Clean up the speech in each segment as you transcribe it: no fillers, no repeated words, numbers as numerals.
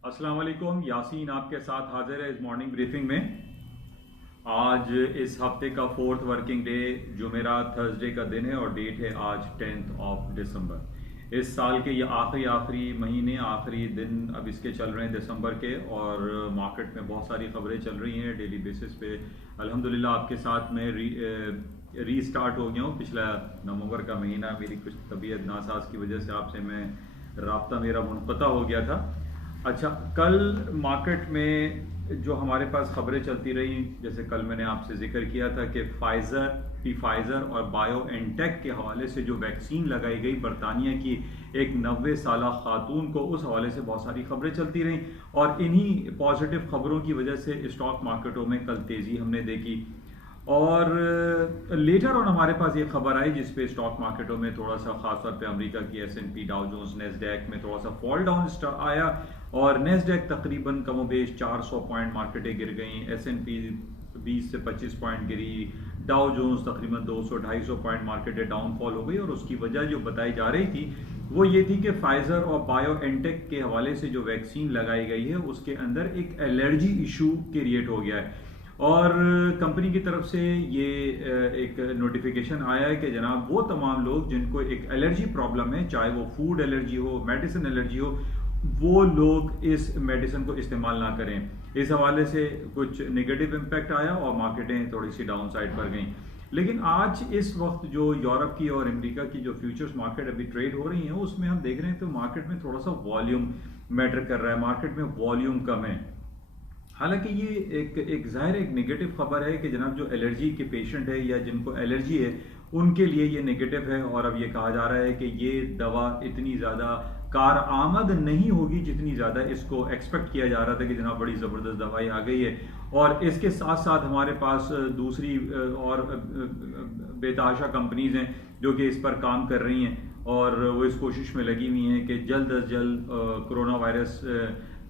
अस्सलाम वालेकुम। यासीन आपके साथ हाजिर है इस मॉर्निंग ब्रीफिंग में। आज इस हफ्ते का फोर्थ वर्किंग डे जुमेरात थर्सडे का दिन है और डेट है आज 10 दिसंबर। इस साल के ये आखिरी महीने आखिरी दिन अब इसके चल रहे हैं दिसंबर के, और मार्केट में बहुत सारी खबरें चल रही हैं डेली बेसिस पे। अल्हम्दुलिल्लाह आपके साथ मैं रीस्टार्ट हो गया हूँ। पिछला नवंबर का महीना मेरी कुछ तबीयत नासाज की वजह से आपसे मैं राब्ता मेरा मुनक़ता हो गया था। अच्छा, कल मार्केट में जो हमारे पास खबरें चलती रही, जैसे कल मैंने आपसे जिक्र किया था कि फाइज़र और बायोएनटेक के हवाले से जो वैक्सीन लगाई गई बरतानिया की एक 90 साला खातून को, उस हवाले से बहुत सारी खबरें चलती रहीं और इन्हीं पॉजिटिव खबरों की वजह से स्टॉक मार्केटों में कल तेज़ी हमने देखी। और लेटर ऑन हमारे पास ये खबर आई जिस पे स्टॉक मार्केटों में थोड़ा सा, खासतौर पे अमेरिका की S&P, डाउ जोन्स, नेस्डैक में थोड़ा सा फॉल डाउन आया और नेस्डैक तकरीबन कमोबेश 400 पॉइंट मार्केटें गिर गई, S&P 20 से 25 पॉइंट गिरी, डाउ जोन्स तकरीबन 200-250 पॉइंट मार्केटें डाउनफॉल हो गई। और उसकी वजह जो बताई जा रही थी वो ये थी कि फाइजर और बायोएनटेक के हवाले से जो वैक्सीन लगाई गई है उसके अंदर एक एलर्जी इशू क्रिएट हो गया है और कंपनी की तरफ से ये एक नोटिफिकेशन आया है कि जनाब वो तमाम लोग जिनको एक एलर्जी प्रॉब्लम है, चाहे वो फूड एलर्जी हो, मेडिसिन एलर्जी हो, वो लोग इस मेडिसिन को इस्तेमाल ना करें। इस हवाले से कुछ नेगेटिव इम्पैक्ट आया और मार्केटें थोड़ी सी डाउन साइड पर गईं। लेकिन आज इस वक्त जो यूरोप की और अमेरिका की जो फ्यूचर्स मार्केट अभी ट्रेड हो रही हैं उसमें हम देख रहे हैं तो मार्केट में थोड़ा सा वॉल्यूम मैटर कर रहा है, मार्केट में वॉल्यूम कम है। हालांकि ये एक ज़ाहिर एक नेगेटिव खबर है कि जनाब जो एलर्जी के पेशेंट है या जिनको एलर्जी है उनके लिए ये नेगेटिव है और अब ये कहा जा रहा है कि ये दवा इतनी ज़्यादा कारआमद नहीं होगी जितनी ज़्यादा इसको एक्सपेक्ट किया जा रहा था कि जनाब बड़ी ज़बरदस्त दवाई आ गई है। और इसके साथ साथ हमारे पास दूसरी और बेतहाशा कंपनीज हैं जो कि इस पर काम कर रही हैं और वो इस कोशिश में लगी हुई हैं कि जल्द अज जल्द कोरोना वायरस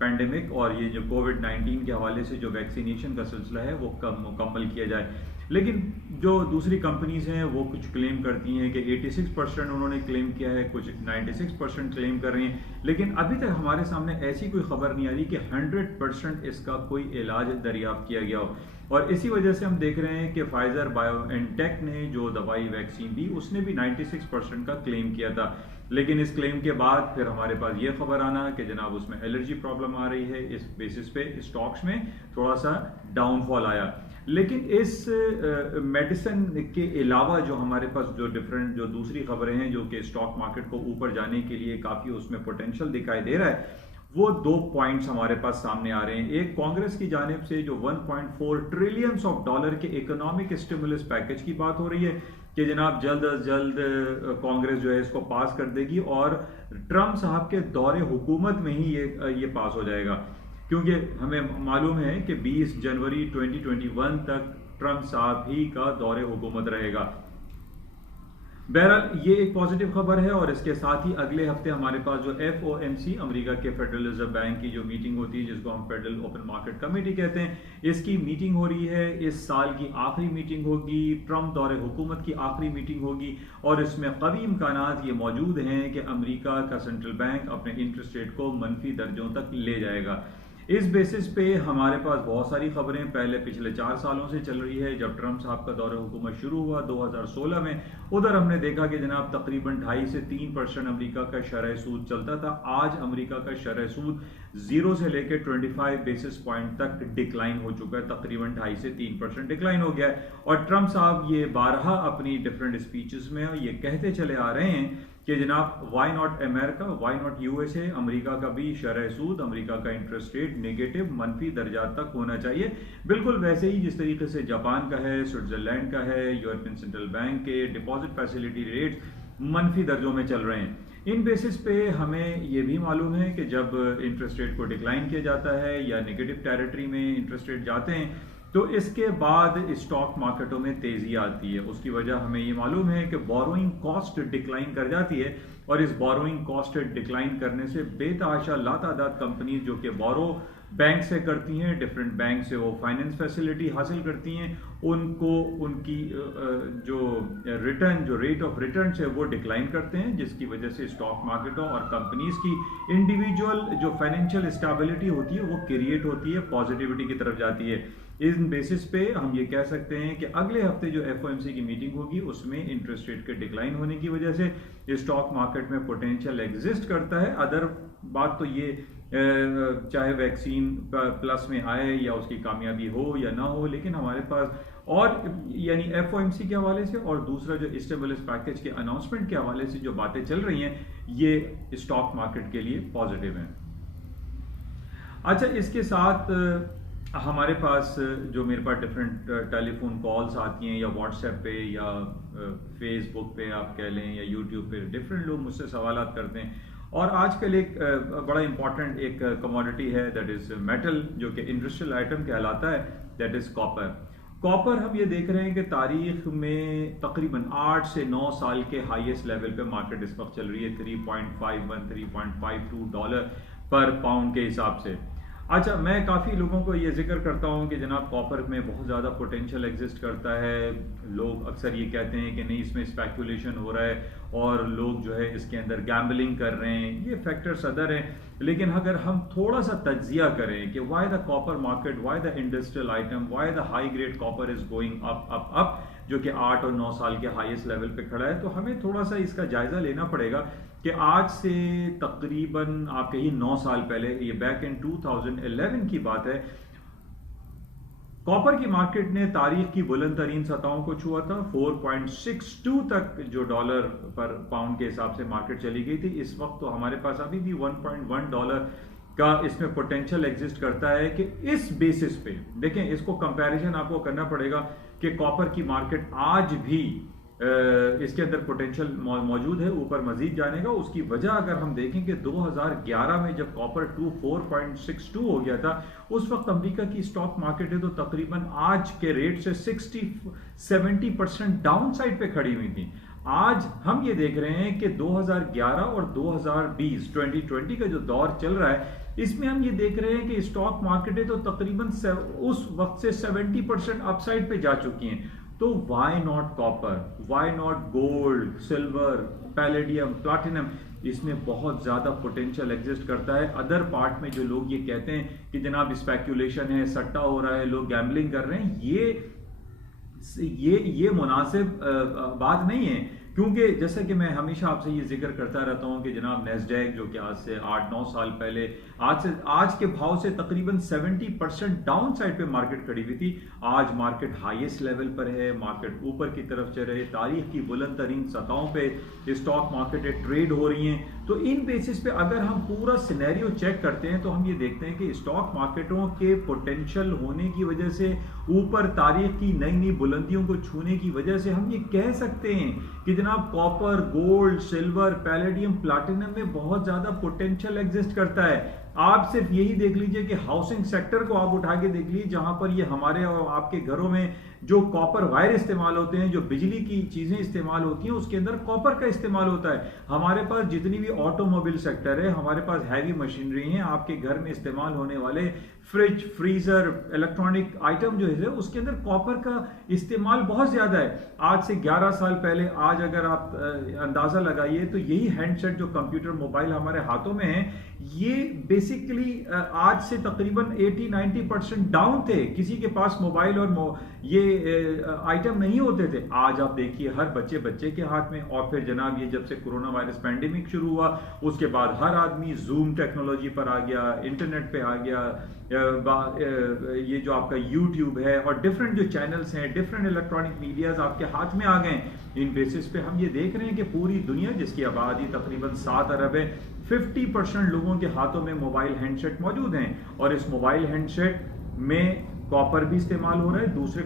पैंडेमिक और ये जो कोविड-19 के हवाले से जो वैक्सीनेशन का सिलसिला है वो मुकम्मल किया जाए। लेकिन जो दूसरी कंपनीज हैं वो कुछ क्लेम करती हैं कि 86% उन्होंने क्लेम किया है, कुछ 96% क्लेम कर रही हैं, लेकिन अभी तक हमारे सामने ऐसी कोई खबर नहीं आ रही कि 100% इसका कोई इलाज दरियाफ्त किया गया हो। और इसी वजह से हम देख रहे हैं कि फाइजर बायोएनटेक ने जो दवाई वैक्सीन दी उसने भी 96% का क्लेम किया था, लेकिन इस क्लेम के बाद फिर हमारे पास ये खबर आना कि जनाब उसमें एलर्जी प्रॉब्लम आ रही है। इस बेसिस पे स्टॉक्स में थोड़ा सा डाउनफॉल आया। लेकिन इस मेडिसिन के अलावा जो हमारे पास जो डिफरेंट जो दूसरी खबरें हैं जो कि स्टॉक मार्केट को ऊपर जाने के लिए काफ़ी उसमें पोटेंशियल दिखाई दे रहा है, वो दो पॉइंट्स हमारे पास सामने आ रहे हैं। एक, कांग्रेस की जानिब से जो 1.4 ट्रिलियन डॉलर के इकोनॉमिक स्टिमुलस पैकेज की बात हो रही है कि जनाब जल्द अज जल्द कांग्रेस जो है इसको पास कर देगी और ट्रंप साहब के दौरे हुकूमत में ही ये पास हो जाएगा, क्योंकि हमें मालूम है कि 20 जनवरी 2021 तक ट्रंप साहब ही का दौरे हुकूमत रहेगा। बहरहाल ये एक पॉजिटिव खबर है और इसके साथ ही अगले हफ्ते हमारे पास जो FOMC अमेरिका के फेडरल रिजर्व बैंक की जो मीटिंग होती है जिसको हम फेडरल ओपन मार्केट कमेटी कहते हैं, इसकी मीटिंग हो रही है। इस साल की आखिरी मीटिंग होगी, ट्रंप दौरे हुकूमत की आखिरी मीटिंग होगी और इसमें कवी इम्कानात ये मौजूद हैं कि अमेरिका का सेंट्रल बैंक अपने इंटरेस्ट रेट को मनफी दर्जों तक ले जाएगा। इस बेसिस पे हमारे पास बहुत सारी खबरें पिछले 4 सालों से चल रही है। जब ट्रंप साहब का दौरा हुकूमत शुरू हुआ 2016 में, उधर हमने देखा कि जनाब तकरीबन 2.5 से 3% अमेरिका का शरह सूद चलता था। आज अमेरिका का शरह सूद 0 से लेकर 25 बेसिस पॉइंट तक डिक्लाइन हो चुका है, तकरीबन 2.5 से 3% डिक्लाइन हो गया है। और ट्रंप साहब ये बारहा अपनी डिफरेंट स्पीचेस में ये कहते चले आ रहे हैं कि जनाब why not America, why not USA, America का भी शरह सूद, अमेरिका का इंटरेस्ट रेट नेगेटिव मनफी दर्जात तक होना चाहिए, बिल्कुल वैसे ही जिस तरीके से जापान का है, स्विट्जरलैंड का है, यूरोपियन सेंट्रल बैंक के डिपॉजिट फैसिलिटी रेट्स मनफी दर्जों में चल रहे हैं। इन बेसिस पे हमें ये भी मालूम है कि जब इंटरेस्ट रेट को डिक्लाइन किया जाता है या नेगेटिव टेरिटरी में इंटरेस्ट रेट जाते हैं तो इसके बाद स्टॉक मार्केटों में तेजी आती है। उसकी वजह हमें ये मालूम है कि बोरोइंग कॉस्ट डिक्लाइन कर जाती है और इस बोरोइंग कॉस्ट डिक्लाइन करने से बेतहाशा लातादाद कंपनीज जो कि बोरो बैंक से करती हैं, डिफरेंट बैंक से वो फाइनेंस फैसिलिटी हासिल करती हैं, उनको उनकी जो रिटर्न, जो रेट ऑफ रिटर्न है वो डिक्लाइन करते हैं, जिसकी वजह से स्टॉक मार्केटों और कंपनीज की इंडिविजुअल जो फाइनेंशियल स्टेबिलिटी होती है वो क्रिएट होती है, पॉजिटिविटी की तरफ जाती है। इन बेसिस पे हम ये कह सकते हैं कि अगले हफ्ते जो FOMC की मीटिंग होगी उसमें इंटरेस्ट रेट के डिक्लाइन होने की वजह से स्टॉक मार्केट में पोटेंशियल एग्जिस्ट करता है। अदर बात तो ये चाहे वैक्सीन प्लस में आए या उसकी कामयाबी हो या ना हो, लेकिन हमारे पास और यानी FOMC के हवाले से और दूसरा जो स्टिमुलस पैकेज के अनाउंसमेंट के हवाले से जो बातें चल रही हैं ये स्टॉक मार्केट के लिए पॉजिटिव हैं। अच्छा, इसके साथ हमारे पास जो मेरे पास डिफरेंट टेलीफोन कॉल्स आती हैं या व्हाट्सएप पे या फेसबुक पे आप कह लें या यूट्यूब पे डिफरेंट लोग मुझसे सवालात करते हैं, और आजकल एक बड़ा इंपॉर्टेंट एक कमोडिटी है दैट इज मेटल, जो कि इंडस्ट्रियल आइटम कहलाता है, दैट इज कॉपर। कॉपर हम ये देख रहे हैं कि तारीख में तकरीबन 8 से 9 साल के हाईएस्ट लेवल पे मार्केट इस वक्त चल रही है, 3.51 3.52 डॉलर पर पाउंड के हिसाब से। अच्छा, मैं काफ़ी लोगों को ये जिक्र करता हूँ कि जनाब कॉपर में बहुत ज़्यादा पोटेंशियल एग्जिस्ट करता है। लोग अक्सर ये कहते हैं कि नहीं, इसमें स्पेकुलेशन हो रहा है और लोग जो है इसके अंदर गैम्बलिंग कर रहे हैं, ये फैक्टर्स अदर हैं। लेकिन अगर हम थोड़ा सा तज्जिया करें कि why the copper market, why the industrial item, why the high grade copper is going up up up, जो कि 8 और 9 साल के हाईएस्ट लेवल पे खड़ा है, तो हमें थोड़ा सा इसका जायजा लेना पड़ेगा कि आज से तकरीबन आप कहिए 9 साल पहले, ये बैक इन 2011 की बात है, कॉपर की मार्केट ने तारीख की बुलंद तरीन सतहों को छुआ था। 4.62 तक जो डॉलर पर पाउंड के हिसाब से मार्केट चली गई थी। इस वक्त तो हमारे पास अभी भी 1.1 डॉलर का इसमें पोटेंशियल एग्जिस्ट करता है कि इस बेसिस पे देखें, इसको कंपैरिजन आपको करना पड़ेगा कि कॉपर की मार्केट आज भी इसके अंदर पोटेंशियल मौजूद है ऊपर मजीद जाने का। उसकी वजह अगर हम देखें कि 2011 में जब कॉपर 4.62 हो गया था, उस वक्त अमेरिका की स्टॉक मार्केट है तो तकरीबन आज के रेट से 60-70% डाउन साइड पे खड़ी हुई थी। आज हम ये देख रहे हैं कि 2011 और 2020 का जो दौर चल रहा है, इसमें हम ये देख रहे हैं कि स्टॉक मार्केटें तो तकरीबन उस वक्त से 70% अपसाइड पे जा चुकी हैं। तो why not copper, why not gold, silver, palladium, platinum, इसमें बहुत ज्यादा पोटेंशियल एग्जिस्ट करता है। अदर पार्ट में जो लोग ये कहते हैं कि जनाब स्पेकुलेशन है, सट्टा हो रहा है, लोग गैम्बलिंग कर रहे हैं, ये मुनासिब बात नहीं है, क्योंकि जैसा कि मैं हमेशा आपसे ये जिक्र करता रहता हूं कि जनाब नेस्डैक जो कि आज से 8-9 साल पहले आज के भाव से तकरीबन 70% डाउन साइड पे मार्केट खड़ी हुई थी, आज मार्केट हाईएस्ट लेवल पर है, मार्केट ऊपर की तरफ चल रही है, तारीख की बुलंद तरीन सतहों पे स्टॉक मार्केटें ट्रेड हो रही हैं। तो इन बेसिस पे अगर हम पूरा सिनेरियो चेक करते हैं तो हम ये देखते हैं कि स्टॉक मार्केटों के पोटेंशियल होने की वजह से, ऊपर तारीख की नई नई बुलंदियों को छूने की वजह से हम ये कह सकते हैं कि जनाब copper, gold, silver, palladium, platinum में बहुत ज्यादा पोटेंशियल एग्जिस्ट करता है। आप सिर्फ यही देख लीजिए कि हाउसिंग सेक्टर को आप उठा के देख लीजिए, जहां पर ये हमारे और आपके घरों में जो कॉपर वायर इस्तेमाल होते हैं, जो बिजली की चीजें इस्तेमाल होती हैं, उसके अंदर कॉपर का इस्तेमाल होता है। हमारे पास जितनी भी ऑटोमोबाइल सेक्टर है, हमारे पास हैवी मशीनरी है, आपके घर में इस्तेमाल होने वाले फ्रिज, फ्रीजर, इलेक्ट्रॉनिक आइटम जो है उसके अंदर कॉपर का इस्तेमाल बहुत ज्यादा है। आज से 11 साल पहले, आज अगर आप अंदाजा लगाइए तो यही हैंडसेट जो कंप्यूटर, मोबाइल हमारे हाथों में है, ये बेसिकली आज से तकरीबन 80-90% डाउन थे। किसी के पास मोबाइल और ये आइटम नहीं होते थे। आज आप देखिए हर बच्चे के हाथ में। और फिर जनाब ये जब से कोरोना वायरस पैंडेमिक शुरू हुआ, उसके बाद हर आदमी जूम टेक्नोलॉजी पर आ गया, इंटरनेट पे आ गया, ये जो आपका यूट्यूब है और डिफरेंट जो चैनल्स हैं, डिफरेंट इलेक्ट्रॉनिक मीडियाज आपके हाथ में आ गए। इन बेसिस पे हम ये देख रहे हैं कि पूरी दुनिया, जिसकी आबादी तकरीबन 7 अरब है, 50% लोगों के हाथों में मोबाइल हैंडसेट मौजूद हैं। और इस मोबाइल हैंडसेट में कॉपर भी इस्तेमाल हो रहा है, दूसरे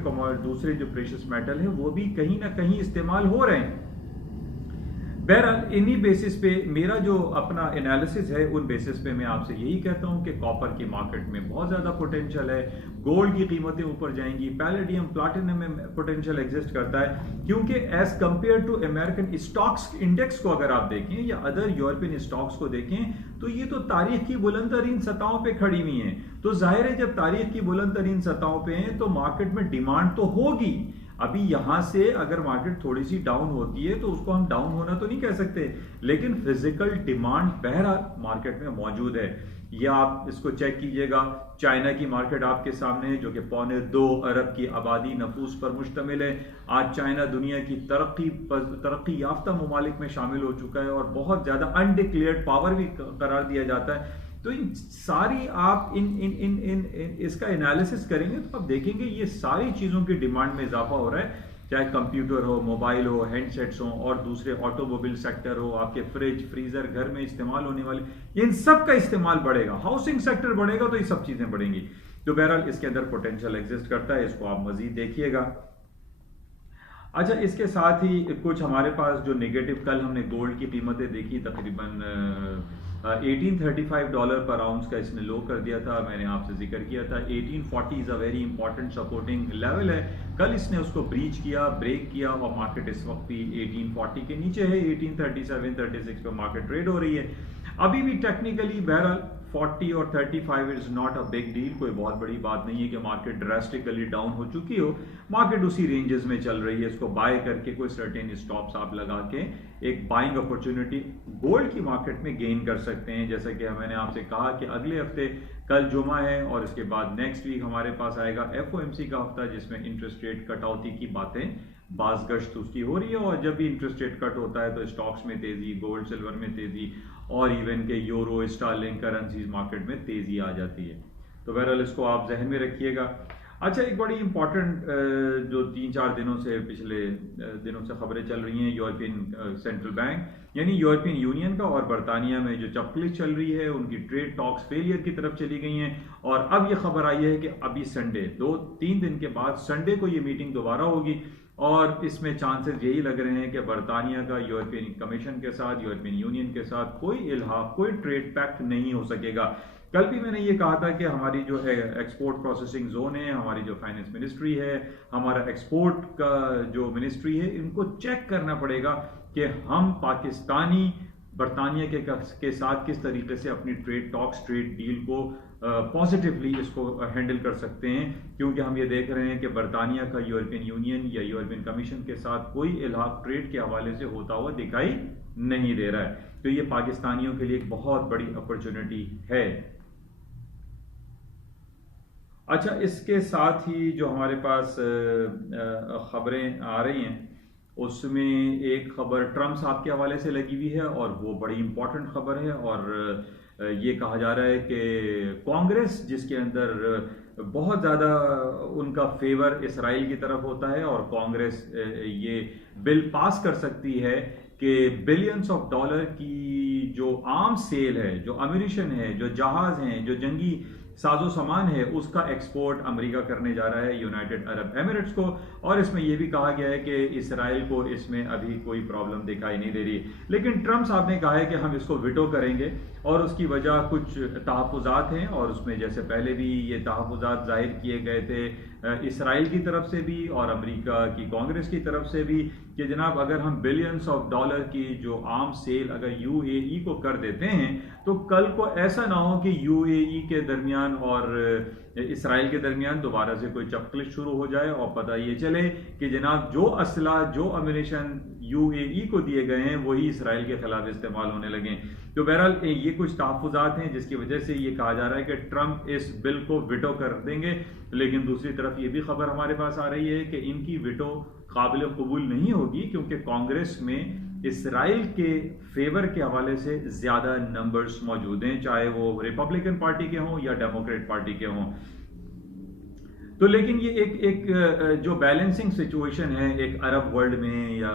जो प्रेशियस मेटल है वो भी कहीं ना कहीं इस्तेमाल हो रहे हैं। बहरहाल इन्हीं बेसिस पे मेरा जो अपना एनालिसिस है, उन बेसिस पे मैं आपसे यही कहता हूँ कि कॉपर की मार्केट में बहुत ज़्यादा पोटेंशियल है, गोल्ड की कीमतें ऊपर जाएंगी, पैलेडियम प्लाटिनम में पोटेंशियल एग्जिस्ट करता है, क्योंकि as compare to American stocks index को अगर आप देखें या अदर यूरोपियन स्टॉक्स को देखें तो ये तो तारीख की बुलंद तरीन सतहों पे खड़ी हुई हैं। तो जाहिर है जब तारीख की बुलंद तरीन सतहों पे हैं तो मार्केट में डिमांड तो होगी। अभी यहां से अगर मार्केट थोड़ी सी डाउन होती है तो उसको हम डाउन होना तो नहीं कह सकते, लेकिन फिजिकल डिमांड बहरहाल मार्केट में मौजूद है। या आप इसको चेक कीजिएगा, चाइना की मार्केट आपके सामने है जो कि 2.25 अरब की आबादी नफूस पर मुश्तमिल है। आज चाइना दुनिया की तरक्की याफ्ता ममालिक में शामिल हो चुका है और बहुत ज्यादा अनडिक्लेयर्ड पावर भी करार दिया जाता है। तो इन सारी आप इसका एनालिसिस करेंगे तो आप देखेंगे ये सारी चीजों की डिमांड में इजाफा हो रहा है, चाहे कंप्यूटर हो, मोबाइल हो, हैंडसेट्स हो और दूसरे ऑटोमोबाइल सेक्टर हो, आपके फ्रिज फ्रीजर घर में इस्तेमाल होने वाले, इन सब का इस्तेमाल बढ़ेगा, हाउसिंग सेक्टर बढ़ेगा तो ये सब चीजें बढ़ेंगी। तो बहरहाल इसके अंदर पोटेंशियल एग्जिस्ट करता है, इसको आप मजीद देखिएगा। अच्छा, इसके साथ ही कुछ हमारे पास जो नेगेटिव, कल हमने गोल्ड की कीमतें देखी, तकरीबन $1835 पर आउंस का इसने लो कर दिया था। मैंने आपसे जिक्र किया था 1840 is a very important supporting level है। कल इसने उसको ब्रीच किया, ब्रेक किया और मार्केट इस वक्त भी 1840 के नीचे है। 1837-36 पे मार्केट ट्रेड हो रही है। अभी भी टेक्निकली बहरहाल 40 और 35 is not a big deal, कोई बहुत बड़ी बात नहीं है कि मार्केट ड्रास्टिकली डाउन हो चुकी हो। मार्केट उसी रेंजेस में चल रही है, इसको बाय करके कोई सर्टेन स्टॉप्स आप लगा के एक बाइंग अपॉर्चुनिटी गोल्ड की मार्केट में गेन कर सकते हैं। जैसा कि मैंने आपसे कहा कि अगले हफ्ते, कल जुमा है और इसके बाद नेक्स्ट वीक हमारे पास आएगा FOMC का हफ्ता, जिसमें इंटरेस्ट रेट कटौती की बातें बाज़गश्त उसकी हो रही है। और जब भी इंटरेस्ट रेट कट होता है तो स्टॉक्स में तेजी, गोल्ड सिल्वर में तेजी और इवन के यूरो स्टार्लिंग करेंसीज मार्केट में तेजी आ जाती है। तो बहरहाल इसको आप जहन में रखिएगा। अच्छा, एक बड़ी इंपॉर्टेंट जो 3-4 दिनों से, पिछले दिनों से खबरें चल रही हैं, यूरोपियन सेंट्रल बैंक यानी यूरोपियन यूनियन का और बरतानिया में जो चपकलिश चल रही है, उनकी ट्रेड टॉक्स फेलियर की तरफ चली गई हैं। और अब ये खबर आई है कि अभी संडे, 2-3 दिन के बाद संडे को ये मीटिंग दोबारा होगी और इसमें चांसेस यही लग रहे हैं कि बरतानिया का यूरोपियन कमीशन के साथ, यूरोपियन यूनियन के साथ कोई इल्हाक, कोई ट्रेड पैक्ट नहीं हो सकेगा। कल भी मैंने ये कहा था कि हमारी जो है एक्सपोर्ट प्रोसेसिंग जोन है, हमारी जो फाइनेंस मिनिस्ट्री है, हमारा एक्सपोर्ट का जो मिनिस्ट्री है, इनको चेक करना पड़ेगा कि हम पाकिस्तानी बरतानिया के साथ किस तरीके से अपनी ट्रेड टॉक्स, ट्रेड डील को पॉजिटिवली इसको हैंडल कर सकते हैं। क्योंकि हम ये देख रहे हैं कि बरतानिया का यूरोपियन यूनियन या यूरोपियन कमीशन के साथ कोई इल्हाक ट्रेड के हवाले से होता हुआ दिखाई नहीं दे रहा है। तो ये पाकिस्तानियों के लिए एक बहुत बड़ी अपॉर्चुनिटी है। अच्छा, इसके साथ ही जो हमारे पास खबरें आ रही हैं, उसमें एक खबर ट्रम्प साहब के हवाले से लगी हुई है और वो बड़ी इंपॉर्टेंट खबर है। और ये कहा जा रहा है कि कांग्रेस, जिसके अंदर बहुत ज़्यादा उनका फेवर इसराइल की तरफ होता है, और कांग्रेस ये बिल पास कर सकती है कि बिलियंस ऑफ डॉलर की जो आर्म सेल है, जो अम्यूनिशन है, जो जहाज हैं, जो जंगी साजो सामान है, उसका एक्सपोर्ट अमेरिका करने जा रहा है यूनाइटेड अरब एमिरेट्स को। और इसमें यह भी कहा गया है कि इसराइल को इसमें अभी कोई प्रॉब्लम दिखाई नहीं दे रही। लेकिन ट्रम्प साहब ने कहा है कि हम इसको विटो करेंगे और उसकी वजह कुछ तहफ़्फ़ुज़ात हैं, और उसमें जैसे पहले भी ये तहफ़्फ़ुज़ात जाहिर किए गए थे इसराइल की तरफ से भी और अमेरिका की कांग्रेस की तरफ से भी कि जनाब अगर हम बिलियंस ऑफ डॉलर की जो आर्म सेल अगर यूएई को कर देते हैं तो कल को ऐसा ना हो कि यूएई के दरमियान और इसराइल के दरमियान दोबारा से कोई चपकलिश शुरू हो जाए और पता ये चले कि जनाब जो असला, जो अम्यूनिशन यूएई को दिए गए हैं वही इसराइल के खिलाफ इस्तेमाल होने लगे। तो बहरहाल ये कुछ तहफ़्फ़ुज़ात हैं जिसकी वजह से ये कहा जा रहा है कि ट्रम्प इस बिल को विटो कर देंगे। लेकिन दूसरी तरफ ये भी खबर हमारे पास आ रही है कि इनकी विटो काबिल कबूल नहीं होगी, क्योंकि कांग्रेस में इसराइल के फेवर के हवाले से ज्यादा नंबर्स मौजूद हैं, चाहे वो रिपब्लिकन पार्टी के हों या डेमोक्रेट पार्टी के हों। तो लेकिन ये एक जो बैलेंसिंग सिचुएशन है एक अरब वर्ल्ड में या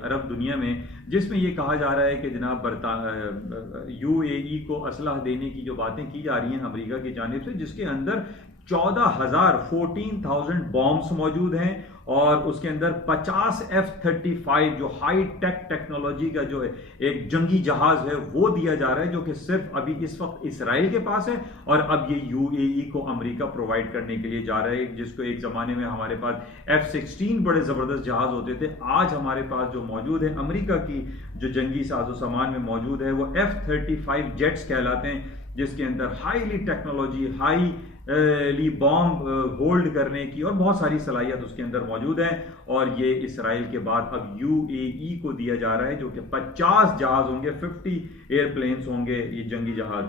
अरब दुनिया में, जिसमें ये कहा जा रहा है कि जनाब यूएई को असलह देने की जो बातें की जा रही हैं अमेरिका की जानिब से, जिसके अंदर 14,000 बॉम्ब्स मौजूद हैं اور اس کے اندر 50 F-35 جو ہائی ٹیک ٹیکنالوجی کا جو ایک جنگی جہاز ہے وہ دیا جا رہا ہے، جو کہ صرف ابھی اس وقت اسرائیل کے پاس ہے، اور اب یہ UAE کو امریکہ پرووائڈ کرنے کے لیے جا رہا ہے، جس کو ایک زمانے میں ہمارے پاس F-16 بڑے زبردست جہاز ہوتے تھے، آج ہمارے پاس جو موجود ہے امریکہ کی جو جنگی ساز و سامان میں موجود ہے وہ F-35 جیٹس کہلاتے ہیں، جس کے اندر ہائیلی ٹیکنالوجی، ہائی لی بامب ہولڈ کرنے کی اور بہت ساری صلاحیت اس کے اندر موجود ہے، اور یہ اسرائیل کے بعد اب UAE کو دیا جا رہا ہے، جو کہ 50 جہاز ہوں گے، 50 ایئر پلینز ہوں گے یہ جنگی جہاز۔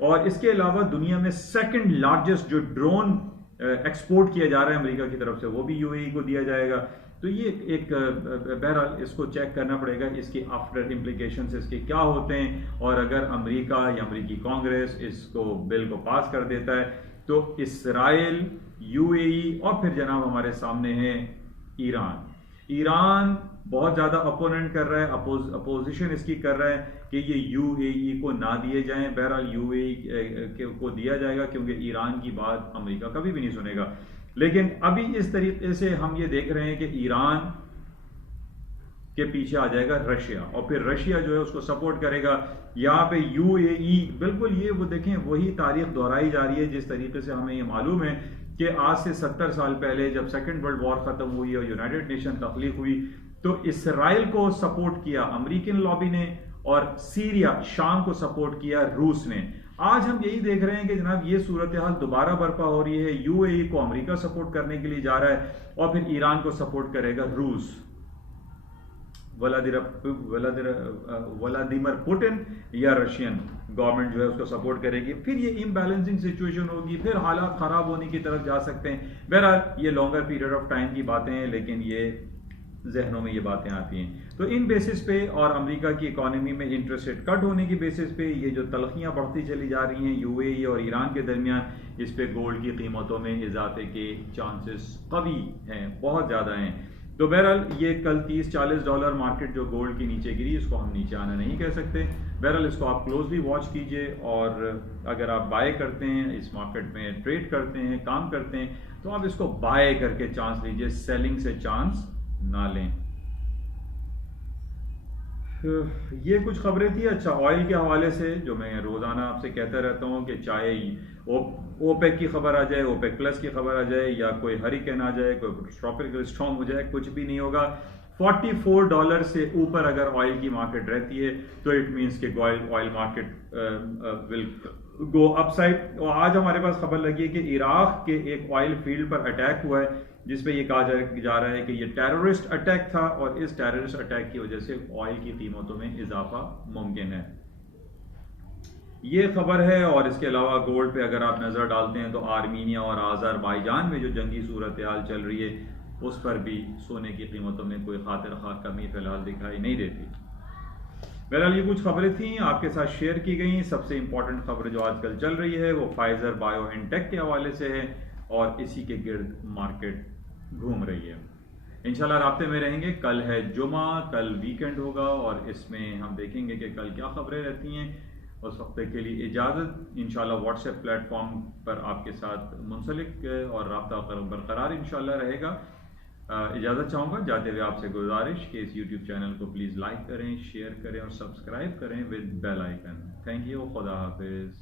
اور اس کے علاوہ دنیا میں سیکنڈ لارجسٹ جو ڈرون ایکسپورٹ کیا جا رہا ہے امریکہ کی طرف سے وہ بھی UAE کو دیا جائے گا۔ تو یہ ایک بہرحال اس کو چیک کرنا پڑے گا، اس کے آفٹر امپلیکیشنز اس کے کیا ہوتے ہیں، اور اگر امریکہ یا امریکی کانگریس اس کو بل کو پاس کر دیتا ہے تو اسرائیل، UAE اور پھر جناب ہمارے سامنے ہے ایران بہت زیادہ اپوننٹ کر رہا ہے، اپوزیشن اس کی کر رہا ہے کہ یہ UAE کو نہ دیے جائیں۔ بہرحال UAE کو دیا جائے گا کیونکہ ایران کی بات امریکہ کبھی بھی نہیں سنے گا، لیکن ابھی اس طریقے سے ہم یہ دیکھ رہے ہیں کہ ایران کے پیچھے آ جائے گا رشیا، اور پھر رشیا جو ہے اس کو سپورٹ کرے گا۔ یہاں پہ UAE بالکل یہ وہ دیکھیں وہی تاریخ دہرائی جا رہی ہے جس طریقے سے ہمیں یہ معلوم ہے کہ آج سے 70 سال پہلے جب سیکنڈ ورلڈ وار ختم ہوئی اور یونائٹڈ نیشن تخلیق ہوئی تو اسرائیل کو سپورٹ کیا امریکن لابی نے، اور سیریا شام کو سپورٹ کیا روس نے۔ آج ہم یہی دیکھ رہے ہیں کہ جناب یہ صورتحال دوبارہ برپا ہو رہی ہے، UAE کو امریکہ سپورٹ کرنے کے لیے جا رہا ہے اور پھر ایران کو سپورٹ کرے گا روس، ولادیمر پوٹن یا رشین گورنمنٹ جو ہے اس کو سپورٹ کرے گی، پھر یہ امبیلنسنگ سچویشن ہوگی، پھر حالات خراب ہونے کی طرف جا سکتے ہیں۔ بہرحال یہ لانگر پیریڈ آف ٹائم کی باتیں ہیں، لیکن یہ ذہنوں میں یہ باتیں آتی ہیں۔ تو ان بیسس پہ اور امریکہ کی اکانومی میں انٹرسٹ ریٹ کٹ ہونے کی بیسس پہ یہ جو تلخیاں بڑھتی چلی جا رہی ہیں UAE اور ایران کے درمیان، اس پہ گولڈ کی قیمتوں میں اضافے کے چانسز قوی ہیں، بہت زیادہ ہیں۔ تو بہرحال یہ کل $30-40 مارکیٹ جو گولڈ کی نیچے گری، اس کو ہم نیچے آنا نہیں کہہ سکتے۔ بہرحال اس کو آپ کلوزلی واچ کیجئے، اور اگر آپ بائی کرتے ہیں، اس مارکیٹ میں ٹریڈ کرتے ہیں، کام کرتے ہیں، تو آپ اس کو بائی کر کے چانس لیجئے، سیلنگ سے چانس نہ لیں۔ یہ کچھ خبریں تھی۔ اچھا، آئل کے حوالے سے جو میں روزانہ آپ سے کہتا رہتا ہوں کہ چاہے اوپیک کی خبر آ جائے، اوپیک پلس کی خبر آ جائے، یا کوئی ہریکین آ جائے، کوئی ٹراپیکل اسٹارم ہو جائے، کچھ بھی نہیں ہوگا۔ $44 سے اوپر اگر آئل کی مارکیٹ رہتی ہے تو اٹ مینس کہ oil market will go up side. اور آج ہمارے پاس خبر لگی ہے کہ عراق کے ایک آئل فیلڈ پر اٹیک ہوا ہے، جس پہ یہ کہا جا رہا ہے کہ یہ ٹیررسٹ اٹیک تھا، اور اس ٹیررسٹ اٹیک کی وجہ سے آئل کی قیمتوں میں اضافہ ممکن ہے۔ یہ خبر ہے۔ اور اس کے علاوہ گولڈ پہ اگر آپ نظر ڈالتے ہیں تو آرمینیا اور آذربائیجان میں جو جنگی صورتحال چل رہی ہے اس پر بھی سونے کی قیمتوں میں کوئی خاطر خواہ کمی فی الحال دکھائی نہیں دیتی۔ بہرحال یہ کچھ خبریں تھیں آپ کے ساتھ شیئر کی گئیں۔ سب سے امپورٹنٹ خبر جو آج کل چل رہی ہے وہ فائزر بایو این ٹیک کے حوالے سے ہے، اور اسی کے گرد مارکیٹ گھوم رہی ہے۔ انشاءاللہ رابطے میں رہیں گے۔ کل ہے جمعہ، کل ویکنڈ ہوگا، اور اس میں ہم دیکھیں گے کہ کل کیا خبریں رہتی ہیں۔ اس وقت کے لیے اجازت۔ انشاءاللہ واٹس ایپ پلیٹ فارم پر آپ کے ساتھ منسلک اور رابطہ برقرار انشاءاللہ رہے گا۔ اجازت چاہوں گا، جاتے ہوئے آپ سے گزارش کہ اس یوٹیوب چینل کو پلیز لائک کریں، شیئر کریں اور سبسکرائب کریں with bell icon. Thank you, خدا حافظ۔